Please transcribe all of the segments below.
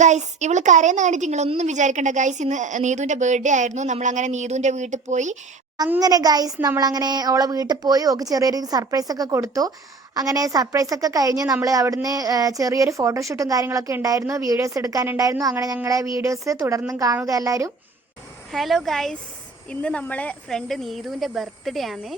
Guys ഇവള് കരയുന്ന കണ്ടിട്ട് നിങ്ങളൊന്നും വിചാരിക്കണ്ട ഗൈസ്. ഇന്ന് നീതുവിന്റെ ബർത്ത്ഡേ ആയിരുന്നു. നമ്മൾ അങ്ങനെ നീതുവിന്റെ വീട്ടിൽ പോയി. അങ്ങനെ ഗൈസ് നമ്മളങ്ങനെ അവളെ വീട്ടിൽ പോയി ഓക്ക് ചെറിയൊരു സർപ്രൈസ് ഒക്കെ കൊടുത്തു. അങ്ങനെ സർപ്രൈസ് ഒക്കെ കഴിഞ്ഞ് നമ്മൾ അവിടുന്ന് ചെറിയൊരു ഫോട്ടോഷൂട്ടും കാര്യങ്ങളൊക്കെ ഉണ്ടായിരുന്നു, വീഡിയോസ് എടുക്കാനുണ്ടായിരുന്നു. അങ്ങനെ ഞങ്ങളെ വീഡിയോസ് തുടർന്നും കാണുക എല്ലാവരും. ഹലോ ഗൈസ്, ഇന്ന് നമ്മളെ ഫ്രണ്ട് നീതുവിന്റെ ബർത്ത്ഡേ ആണ്.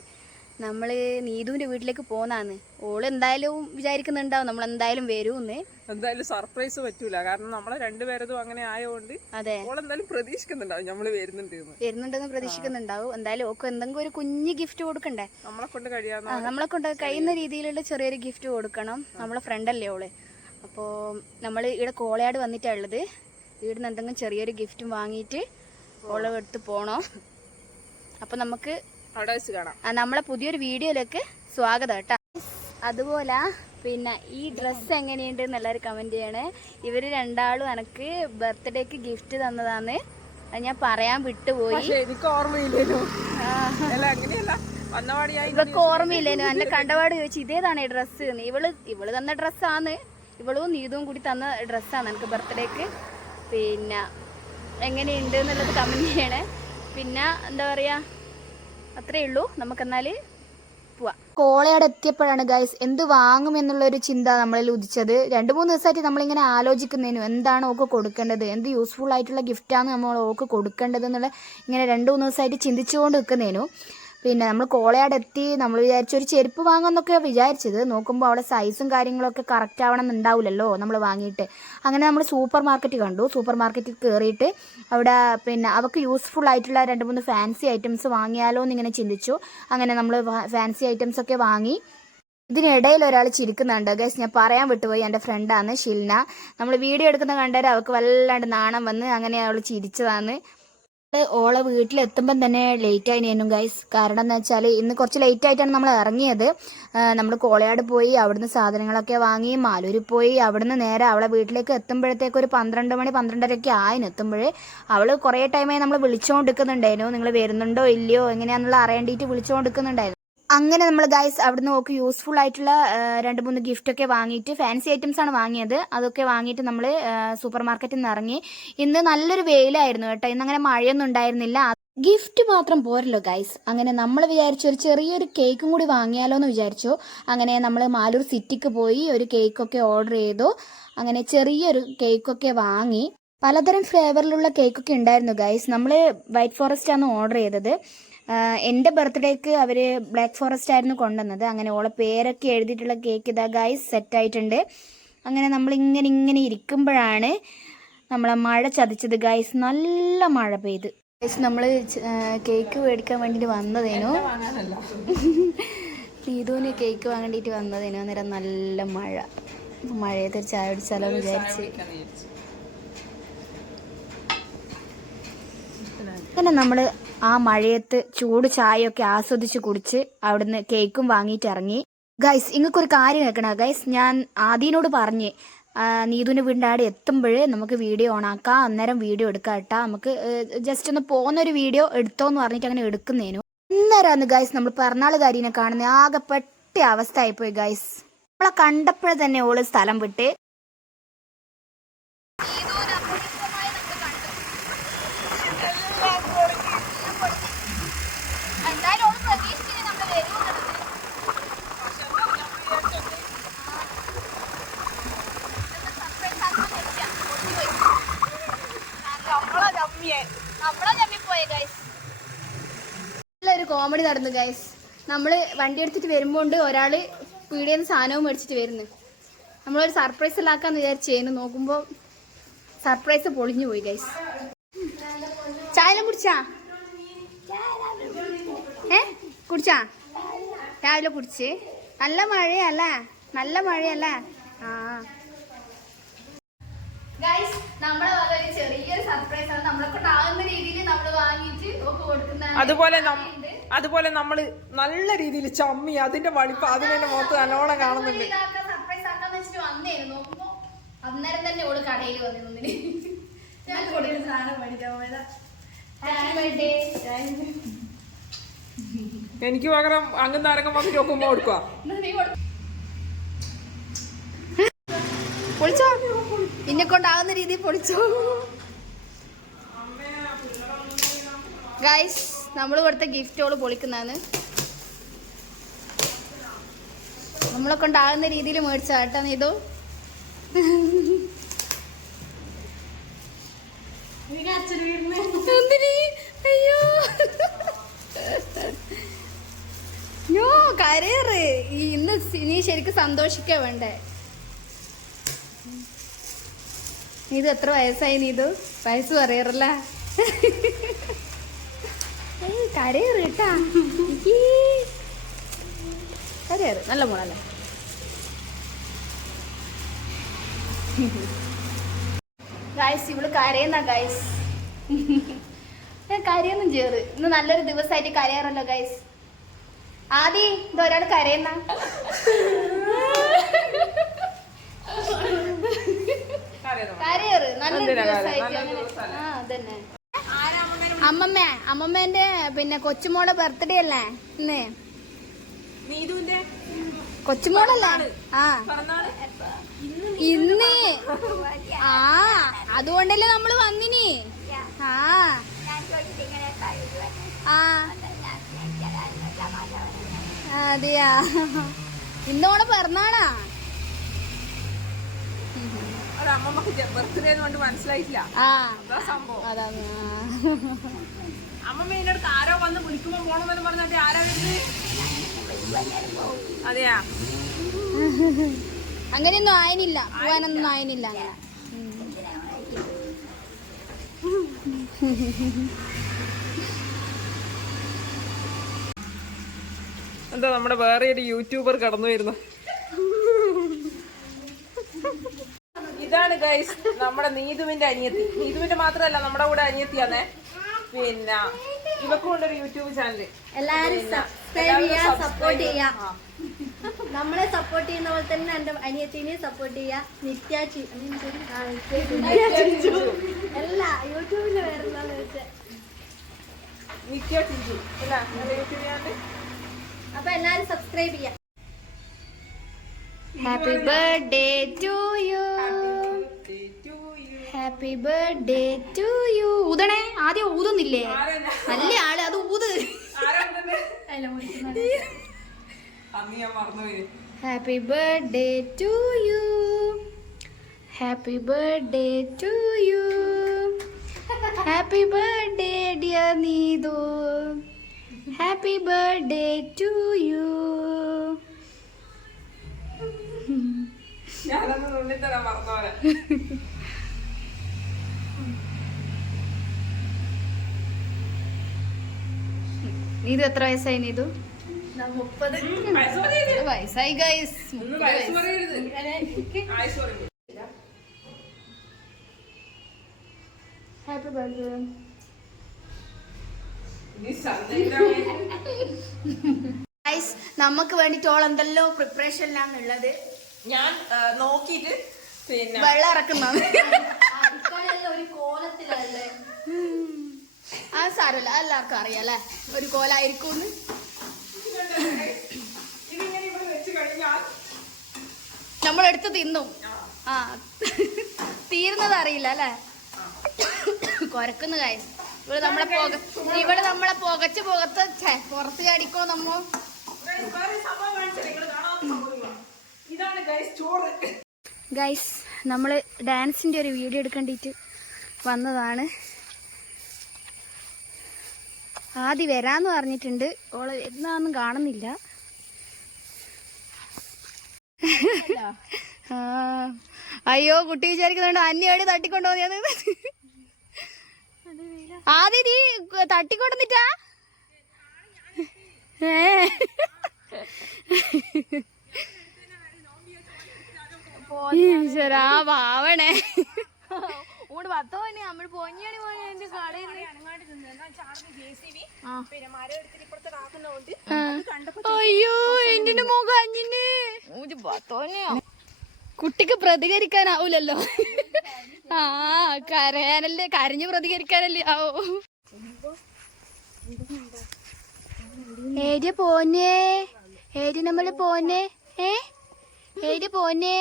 നമ്മൾ നീതുവിന്റെ വീട്ടിലേക്ക് പോന്നാന്ന്. ഓള് എന്തായാലും വിചാരിക്കുന്നുണ്ടാവും നമ്മൾ എന്തായാലും വരുമെന്ന്. എന്തായാലും സർപ്രൈസ് പറ്റൂല, കാരണം നമ്മളെ രണ്ടുപേരതും അങ്ങനെ ആയതുകൊണ്ട്. അതെ, ഓളെന്തായാലും പ്രതീക്ഷിക്കുന്നുണ്ടാവും നമ്മള് വരുന്നുണ്ടെന്ന് പ്രതീക്ഷിക്കുന്നുണ്ടാവും. എന്തായാലും ഓക്ക് എന്തെങ്കിലും ഒരു കുഞ്ഞു ഗിഫ്റ്റ് കൊടുക്കണ്ടേ, നമ്മളെ കൊണ്ട് കഴിയുന്ന രീതിയിലുള്ള ചെറിയൊരു ഗിഫ്റ്റ് കൊടുക്കണം. നമ്മളെ ഫ്രണ്ടല്ലേ ഓള്. അപ്പോൾ നമ്മൾ ഇവിടെ കോളയാട് വന്നിട്ടുള്ളത്. ഇവിടുന്ന് എന്തെങ്കിലും ചെറിയൊരു ഗിഫ്റ്റും വാങ്ങിയിട്ട് ഓളെ എടുത്ത് പോകണം. അപ്പം നമുക്ക് അവിടെ വെച്ച് കാണാം. നമ്മളെ പുതിയൊരു വീഡിയോയിലേക്ക് സ്വാഗതം കേട്ടോ. അതുപോലെ പിന്നെ ഈ ഡ്രസ്സ് എങ്ങനെയുണ്ട് എന്നുള്ളൊരു കമന്റ് ചെയ്യണേ. ഇവര് രണ്ടാളും എനിക്ക് ബർത്ത്ഡേക്ക് ഗിഫ്റ്റ് തന്നതാന്ന്. അത് ഞാൻ പറയാൻ വിട്ടുപോയി. എനിക്ക് ഓർമ്മയില്ലേനു. ഇവൾക്ക് ഓർമ്മയില്ലേനു. എന്നെ കണ്ടപാട് ചോദിച്ചു ഇതേതാണ് ഈ ഡ്രസ്സ്. ഇവള് തന്ന ഡ്രസ്സാണ്. ഇവളും നീതും കൂടി തന്ന ഡ്രസ്സാണ് എനിക്ക് ബർത്ത്ഡേക്ക്. പിന്നെ എങ്ങനെയുണ്ട് എന്നുള്ളത് കമന്റ് ചെയ്യണേ. പിന്നെ എന്താ പറയാ, അത്രേ ഉള്ളൂ. നമുക്കെന്നാല് പോവാം. കോളയാട് എത്തിയപ്പോഴാണ് ഗൈസ് എന്ത് വാങ്ങും എന്നുള്ളൊരു ചിന്ത നമ്മളിൽ ഉദിച്ചത്. 2-3 ദിവസമായിട്ട് നമ്മളിങ്ങനെ ആലോചിക്കുന്നതിനു എന്താണ് ഓക്ക് കൊടുക്കേണ്ടത്, എന്ത് യൂസ്ഫുൾ ആയിട്ടുള്ള ഗിഫ്റ്റാണ് നമ്മൾ ഓക്ക് കൊടുക്കേണ്ടത് എന്നുള്ള ഇങ്ങനെ 2-3 ദിവസമായിട്ട് ചിന്തിച്ചുകൊണ്ട് നിൽക്കുന്നതിനു. പിന്നെ നമ്മൾ കോളയാട് എത്തി. നമ്മൾ വിചാരിച്ചൊരു ചെരുപ്പ് വാങ്ങാമെന്നൊക്കെ വിചാരിച്ചത്. നോക്കുമ്പോൾ അവിടെ സൈസും കാര്യങ്ങളൊക്കെ കറക്റ്റ് ആവണം എന്നുണ്ടാവില്ലല്ലോ നമ്മൾ വാങ്ങിയിട്ട്. അങ്ങനെ നമ്മൾ സൂപ്പർ മാർക്കറ്റ് കണ്ടു. സൂപ്പർ മാർക്കറ്റിൽ കയറിയിട്ട് അവിടെ പിന്നെ അവർക്ക് യൂസ്ഫുൾ ആയിട്ടുള്ള 2-3 ഫാൻസി ഐറ്റംസ് വാങ്ങിയാലോ എന്നിങ്ങനെ ചിന്തിച്ചു. അങ്ങനെ നമ്മൾ ഫാൻസി ഐറ്റംസ് ഒക്കെ വാങ്ങി. ഇതിനിടയിൽ ഒരാൾ ചിരിക്കുന്നുണ്ട് ഗൈസ്, ഞാൻ പറയാൻ വിട്ടുപോയി. എൻ്റെ ഫ്രണ്ടാണ് ഷിൽന. നമ്മൾ വീഡിയോ എടുക്കുന്ന കണ്ടേരം അവൾക്ക് വല്ലാണ്ട് നാണം വന്ന് അങ്ങനെ അവൾ ചിരിച്ചതാണ്. ഓളെ വീട്ടിലെത്തുമ്പം തന്നെ ലേറ്റ് ആയിരുന്നു ഗൈസ്. കാരണം എന്താ വെച്ചാൽ ഇന്ന് കുറച്ച് ലേറ്റ് ആയിട്ടാണ് നമ്മൾ ഇറങ്ങിയത്. നമ്മൾ കോളയാട് പോയി, അവിടുന്ന് സാധനങ്ങളൊക്കെ വാങ്ങി മാലൂരിൽ പോയി. അവിടുന്ന് നേരെ അവളെ വീട്ടിലേക്ക് എത്തുമ്പോഴത്തേക്ക് ഒരു 12 മണി 12:30 ആയിന് എത്തുമ്പോഴേ. അവൾ കുറേ ടൈമായി നമ്മൾ വിളിച്ചുകൊണ്ടിരിക്കുന്നുണ്ടായിരുന്നു, നിങ്ങൾ വരുന്നുണ്ടോ ഇല്ലയോ എങ്ങനെയാണെന്നുള്ള അറിയേണ്ടിയിട്ട് വിളിച്ചുകൊണ്ടിരിക്കുന്നുണ്ടായിരുന്നു. അങ്ങനെ നമ്മൾ ഗൈസ് അവിടുന്ന് നോക്കി യൂസ്ഫുൾ ആയിട്ടുള്ള 2-3 ഗിഫ്റ്റൊക്കെ വാങ്ങിയിട്ട്, ഫാൻസി ഐറ്റംസ് ആണ് വാങ്ങിയത്. അതൊക്കെ വാങ്ങിയിട്ട് നമ്മൾ സൂപ്പർ മാർക്കറ്റിൽ നിന്ന് ഇറങ്ങി. ഇന്ന് നല്ലൊരു വെയിലായിരുന്നു കേട്ടോ. ഇന്നങ്ങനെ മഴയൊന്നും ഉണ്ടായിരുന്നില്ല. ഗിഫ്റ്റ് മാത്രം പോരല്ലോ ഗൈസ്. അങ്ങനെ നമ്മൾ വിചാരിച്ചു ഒരു ചെറിയൊരു കേക്കും കൂടി വാങ്ങിയാലോ എന്ന് വിചാരിച്ചു. അങ്ങനെ നമ്മൾ മാലൂർ സിറ്റിക്ക് പോയി ഒരു കേക്കൊക്കെ ഓർഡർ ചെയ്തു. അങ്ങനെ ചെറിയൊരു കേക്കൊക്കെ വാങ്ങി. പലതരം ഫ്ലേവറിലുള്ള കേക്കൊക്കെ ഉണ്ടായിരുന്നു ഗൈസ്. നമ്മൾ വൈറ്റ് ഫോറസ്റ്റ് ആണ് ഓർഡർ ചെയ്തത്. എൻ്റെ ബർത്ത്ഡേക്ക് അവർ ബ്ലാക്ക് ഫോറസ്റ്റ് ആയിരുന്നു കൊണ്ടുവന്നത്. അങ്ങനെ ഓളെ പേരൊക്കെ എഴുതിയിട്ടുള്ള കേക്ക് ഇതാ ഗൈസ് സെറ്റായിട്ടുണ്ട്. അങ്ങനെ നമ്മളിങ്ങനെ ഇരിക്കുമ്പോഴാണ് നമ്മളെ മഴ ചതിച്ചത് ഗൈസ്. നല്ല മഴ പെയ്ത് ഗൈസ്. നമ്മൾ കേക്ക് മേടിക്കാൻ വേണ്ടിയിട്ട് വന്നതേനു. നീതുവിന് കേക്ക് വാങ്ങേണ്ടിയിട്ട് വന്നതേനു. അന്നേരം നല്ല മഴയത്ത് ചായ അടിച്ചാലോ എന്ന് വിചാരിച്ച് അങ്ങനെ നമ്മൾ ആ മഴയത്ത് ചൂട് ചായയൊക്കെ ആസ്വദിച്ച് കുടിച്ച് അവിടുന്ന് കേക്കും വാങ്ങിയിട്ട് ഇറങ്ങി. ഗൈസ് ഇങ്ങൾക്കൊരു കാര്യം കേൾക്കണം ഗൈസ്. ഞാൻ ആദ്യനോട് പറഞ്ഞ് നീതുവിൻ്റെ വീടിൻ്റെ അവിടെ എത്തുമ്പോൾ നമുക്ക് വീഡിയോ ഓണാക്കാം, അന്നേരം വീഡിയോ എടുക്കാം കേട്ടോ, നമുക്ക് ജസ്റ്റ് ഒന്ന് പോകുന്നൊരു വീഡിയോ എടുത്തോന്ന് പറഞ്ഞിട്ട് അങ്ങനെ എടുക്കുന്നേനു. അന്നേരമാണ് ഗൈസ് നമ്മൾ പിറന്നാളുകാരിനെ കാണുന്നത്. ആകെ പെട്ട അവസ്ഥ ആയിപ്പോയി ഗൈസ്. നമ്മളെ കണ്ടപ്പോഴേ തന്നെ ഓള് സ്ഥലം വിട്ട്. ഒരു കോമഡി നടന്നു ഗൈസ്. നമ്മള് വണ്ടി എടുത്തിട്ട് വരുമ്പോണ്ട് ഒരാള് പീടിയെന്ന് സാധനവും മേടിച്ചിട്ട് വരുന്നു. നമ്മളൊരു സർപ്രൈസ് എല്ലാക്കാന്ന് വിചാരിച്ചേന്ന്. നോക്കുമ്പോ സർപ്രൈസ് പൊളിഞ്ഞു പോയി ഗൈസ്. ചായ കുടിച്ചാ? കുടിച്ചാ? രാവിലെ കുടിച്ച്. നല്ല മഴയല്ലേ? നല്ല മഴയല്ലേ? ആ ഗൈസ്, നമ്മളെ വക ഒരു ചെറിയൊരു സർപ്രൈസ് ആണ്. നമ്മളെ കൊണ്ടാകുന്ന രീതിയിൽ നമ്മൾ വാങ്ങിയിട്ട് കൊടുക്കുന്നതാണ്. അതുപോലെ നമ്മള് നല്ല രീതിയിൽ ചമ്മി അതിന്റെ വളിപ്പ് അതിനെ മുഖത്ത് നല്ലോണം കാണുന്നുണ്ട്. സർപ്രൈസ് ആക്കാന്ന് വെച്ചിട്ട് വന്നേനു. നോക്കുമ്പോ അന്നേരം തന്നെ ഓള് കടയിൽ വന്നിരുന്നു. എനിക്ക് പകരം അങ്ങനെ ആരെങ്കിലും വന്നിട്ട് നോക്കുമ്പോ കൊടുക്കുക. നിന്നെ കൊണ്ടാവുന്ന രീതിയിൽ പൊളിച്ചോ. ഗൈസ് നമ്മൾ കൊടുത്ത ഗിഫ്റ്റോള് പൊളിക്കുന്നതാണ്. നമ്മളെ കൊണ്ടാകുന്ന രീതിയിൽ മേടിച്ചാ കേട്ടോ നീതു. അയ്യോ യോ കരയറ്. ഇന്ന് നീ ശരിക്കും സന്തോഷിക്കാ വേണ്ടേ. നീതു എത്ര വയസ്സായി? നീതു വയസ്സ് പറയാറല്ല. കരയറ് കേട്ടാ. കരയറ് നല്ല മോളല്ലേ. ഗൈസ് ഇവള് കരയുന്ന ഗൈസ്. കരയൊന്നും ചേറ്. ഇന്ന് നല്ലൊരു ദിവസമായിട്ട് കരയാറല്ലോ ഗൈസ്. ആദി ഇതൊരാൾ കരയുന്ന. കരയറ് നല്ലൊരു ദിവസമായിട്ട് അങ്ങനെ. ആ അതന്നെ. അമ്മമ്മേന്റെ പിന്നെ കൊച്ചുമോടെ ബർത്ത്ഡേ അല്ലേ ഇന്ന്? കൊച്ചുമോളല്ലേ? ആ ഇന്ന്. ആ അതുകൊണ്ടല്ലേ നമ്മള് വന്നിനി. ആ ആ അതെയാ. ഇന്നോടെ പിറന്നാളാ. മനസ്സിലായിട്ടില്ല. ആ സംഭവം അതാണ്. അമ്മമ്മ എന്റെ അടുത്ത് ആരോ വന്ന് വിളിക്കുമ്പോ പോണമെന്ന് പറഞ്ഞിട്ട് ആരാ വരുന്നത്? അതെയാ. അങ്ങനെയൊന്നും ആയിനില്ല. പോവാനൊന്നും ആയിനില്ല അങ്ങനെ. എന്താ നമ്മുടെ വേറെ ഒരു യൂട്യൂബർ കടന്നു വരുന്നു. ഇതാണ് ഗൈസ് നമ്മുടെ നീതുവിന്റെ അനിയത്തി. നീതുവിന്റെ മാത്രമല്ല നമ്മുടെ കൂടെ അനിയത്തിയാന്നേ. പിന്നെ ഇവക്കും കൊണ്ടൊരു യൂട്യൂബ് ചാനല്. എല്ലാരും സപ്പോർട്ട് ചെയ്യാ. നമ്മളെ സപ്പോർട്ട് ചെയ്യുന്ന പോലെ തന്നെ എന്റെ അനിയത്തിനെ സപ്പോർട്ട് ചെയ്യാ. എല്ലാ യൂട്യൂബില് വരുന്ന നിത്യ ചിഞ്ചു അല്ല യൂട്യൂബ് ചാനല്. അപ്പൊ എല്ലാരും സബ്സ്ക്രൈബ് ചെയ്യാം. Happy birthday to you. Happy birthday to you. ഊതണേ. ആദ്യം ഊതുന്നില്ലേ? നല്ല ആള് അത് ഊത്. Happy birthday to you. Happy birthday to you. Happy birthday dear Neethu. Happy birthday to you. Neethu എത്ര വയസ്സായി? നീതു 30 വയസ്സായി ഗൈസ്. Happy birthday. ഗൈസ് നമുക്ക് വേണ്ടിട്ട് ഓൾ എന്തെല്ലോ പ്രിപ്പറേഷനിലാണുള്ളത്. ഞാൻ നോക്കിട്ട് പിന്നെ വെള്ളം ഇറക്കുന്നതാണ്. ഒരു കോലത്തിലല്ലേ? ആ സാരമില്ല, എല്ലാവർക്കും അറിയാലേ ഒരു കോലായിരിക്കും. നമ്മളെടുത്ത് തിന്നും. ആ തീരുന്നത് അറിയില്ല അല്ലേ? കൊരക്കുന്ന കാര്യം. ഇവിടെ നമ്മളെ പുകച്ച് പുറത്ത് ചാടിക്കോ നമ്മ. ഗൈസ് നമ്മള് ഡാൻസിന്റെ ഒരു വീഡിയോ എടുക്കേണ്ടിട്ട് വന്നതാണ്. ആദ്യം വരാന്ന് പറഞ്ഞിട്ടുണ്ട്. ഓള് എന്നാന്നും കാണുന്നില്ല. അയ്യോ കുട്ടി വിചാരിക്കുന്നുണ്ട് അന്വേടി തട്ടിക്കൊണ്ടുപോകുന്നത്. ആദ്യം നീ തട്ടിക്കൊണ്ടുവന്നിട്ടാ? ഈശ്വരാ പാവണേ. ഓട് പത്തോനെ നമ്മൾ പോഞ്ഞാണി പോയ കടയിൽ. അയ്യോ എന്റെ മുഖം അഞ്ഞിന്. കുട്ടിക്ക് പ്രതികരിക്കാനാവൂലല്ലോ. ആ കരയാനല്ലേ, കരഞ്ഞു പ്രതികരിക്കാനല്ലേ ആവോ. ഏരിയ പോന്നേ, ഏരിയ നമ്മള് പോന്നേ. ഏരിയ പോന്നേ.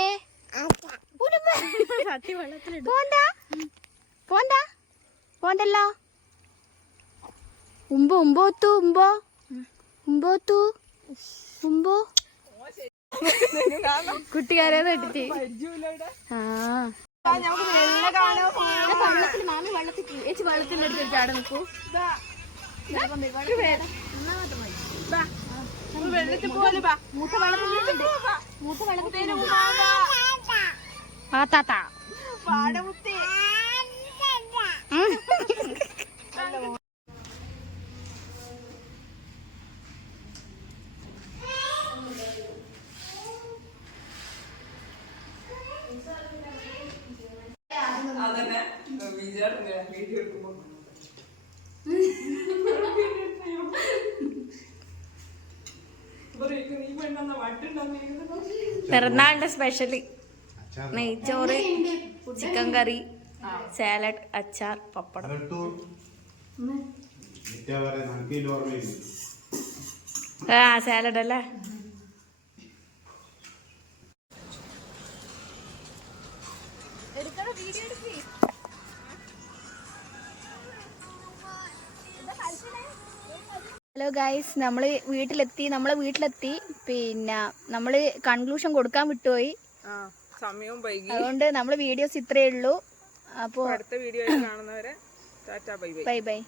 പോണ്ട പോണ്ടല്ലോ ഉമ്പോ ഉമ്പോത്തു ഉമ്പോ ഉമ്പോത്തു ഉമ്പോ കുട്ടിക്കാരെ തട്ടിച്ച് വെള്ളത്തിൽ മാമി വെള്ളത്തിൽ ചേച്ചി വെള്ളത്തിന്റെ അടുത്ത് അവിടെ നിൽക്കൂ മൂത്ത വെള്ളത്തിലുണ്ട് മൂത്ത വെള്ളത്തിൽ താത്ത പിറന്നാളിന്റെ സ്പെഷ്യല് നെയ്ച്ചോറ് ചിക്കൻ കറി സാലഡ് അച്ചാർ പപ്പടം സാലഡ് അല്ലേ ഹലോ ഗൈസ് നമ്മളെ വീട്ടിലെത്തി പിന്നെ നമ്മള് കൺക്ലൂഷൻ കൊടുക്കാൻ വിട്ടുപോയി സമയവും വൈകി അതുകൊണ്ട് നമ്മള് വീഡിയോസ് ഇത്രയേ ഉള്ളൂ. അപ്പോൾ അടുത്ത വീഡിയോ കാണുന്നവരെ tata bye bye bye bye.